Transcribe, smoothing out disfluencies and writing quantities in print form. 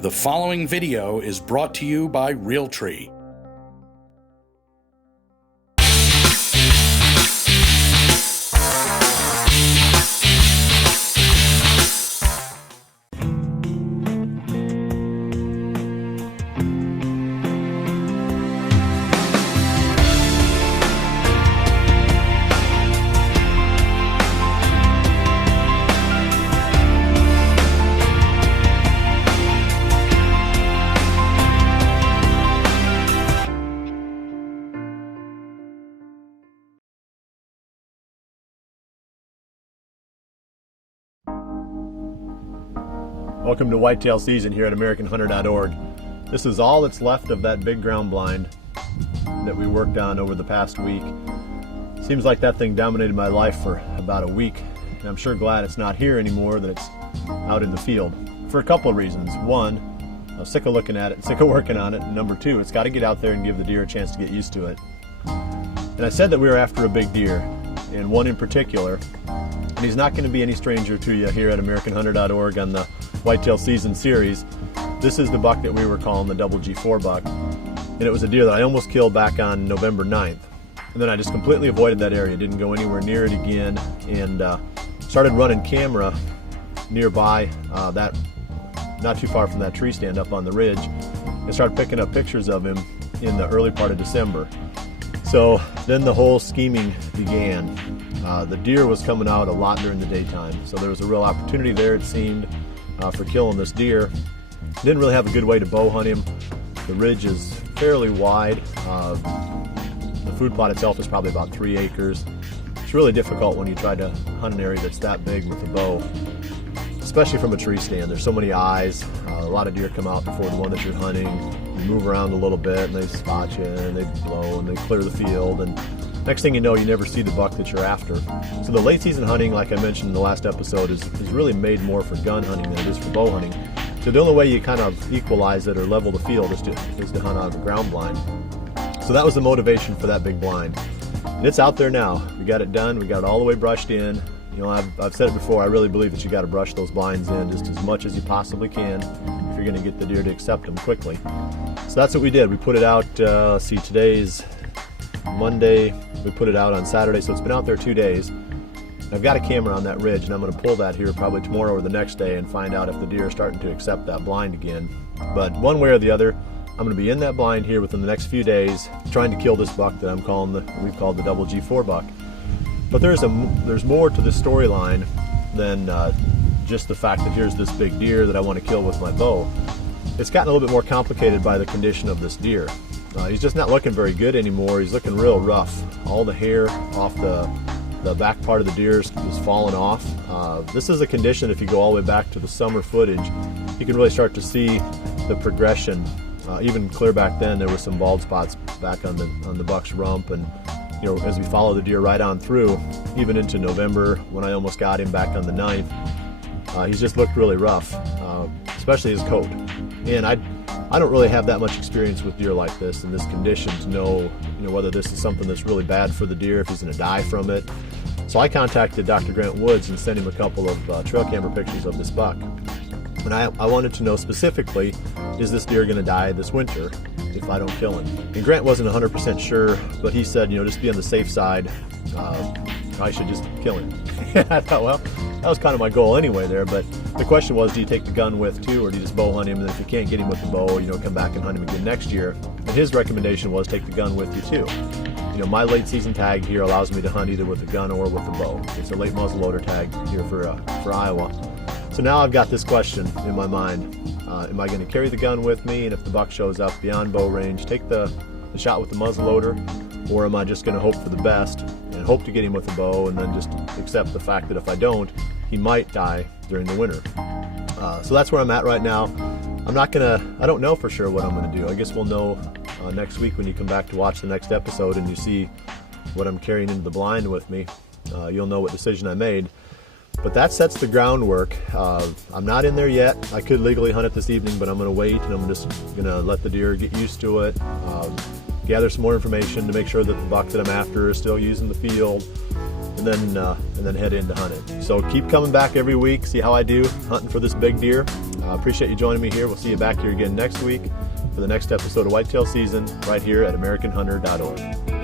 The following video is brought to you by Realtree. Welcome to whitetail season here at AmericanHunter.org. This is all that's left of that big ground blind that we worked on over the past week. Seems like that thing dominated my life for about a week, and I'm sure glad it's not here anymore, that it's out in the field. For a couple of reasons. One, I was sick of looking at it, sick of working on it. And number two, it's got to get out there and give the deer a chance to get used to it. And I said that we were after a big deer, and one in particular. And he's not going to be any stranger to you here at AmericanHunter.org on the Whitetail Season series. This is the buck that we were calling the double G4 buck. And it was a deer that I almost killed back on November 9th. And then I just completely avoided that area, didn't go anywhere near it again, and started running camera nearby, that not too far from that tree stand up on the ridge, and started picking up pictures of him in the early part of December. So then the whole scheming began. The deer was coming out a lot during the daytime, so there was a real opportunity there, it seemed, for killing this deer. Didn't really have a good way to bow hunt him. The ridge is fairly wide. The food plot itself is probably about 3 acres. It's really difficult when you try to hunt an area that's that big with a bow, especially from a tree stand. There's so many eyes. A lot of deer come out before the one that you're hunting. You move around a little bit and they spot you and they blow and they clear the field, and next thing you know, you never see the buck that you're after. So the late season hunting, like I mentioned in the last episode, is really made more for gun hunting than it is for bow hunting. So the only way you kind of equalize it or level the field is to hunt out of a ground blind. So that was the motivation for that big blind. And it's out there now. We got it done. We got it all the way brushed in. You know, I've said it before, I really believe that you got to brush those blinds in just as much as you possibly can if you're going to get the deer to accept them quickly. So that's what we did. We put it out, today's Monday. We put it out on Saturday, so it's been out there 2 days. I've got a camera on that ridge, and I'm going to pull that here probably tomorrow or the next day and find out if the deer are starting to accept that blind again. But one way or the other, I'm going to be in that blind here within the next few days, trying to kill this buck that we've called the double G4 buck. But there's more to the storyline than just the fact that here's this big deer that I want to kill with my bow. It's gotten a little bit more complicated by the condition of this deer. He's just not looking very good anymore. He's looking real rough. All the hair off the back part of the deer is falling off. This is a condition, if you go all the way back to the summer footage, you can really start to see the progression. Even clear back then, there were some bald spots back on the buck's rump, and you know, as we follow the deer right on through, even into November when I almost got him back on the 9th, he's just looked really rough, especially his coat. And I don't really have that much experience with deer like this in this condition to know, whether this is something that's really bad for the deer, if he's going to die from it. So I contacted Dr. Grant Woods and sent him a couple of trail camera pictures of this buck. And I wanted to know specifically, is this deer going to die this winter if I don't kill him? And Grant wasn't 100% sure, but he said, just be on the safe side, I should just kill him. I thought, well, that was kind of my goal anyway there, but the question was, do you take the gun with too, or do you just bow hunt him, and if you can't get him with the bow, come back and hunt him again next year? And his recommendation was take the gun with you too. My late season tag here allows me to hunt either with a gun or with a bow. It's a late muzzleloader tag here for Iowa. So now I've got this question in my mind. Am I going to carry the gun with me, and if the buck shows up beyond bow range, take the shot with the muzzleloader, or am I just going to hope for the best and hope to get him with a bow and then just accept the fact that if I don't, he might die during the winter? So that's where I'm at right now. I don't know for sure what I'm going to do. I guess we'll know next week when you come back to watch the next episode and you see what I'm carrying into the blind with me. You'll know what decision I made. But that sets the groundwork. I'm not in there yet. I could legally hunt it this evening, but I'm going to wait, and I'm just going to let the deer get used to it, gather some more information to make sure that the buck that I'm after is still using the field, and then head in to hunt it. So keep coming back every week, see how I do hunting for this big deer. Appreciate you joining me here. We'll see you back here again next week for the next episode of Whitetail Season right here at AmericanHunter.org.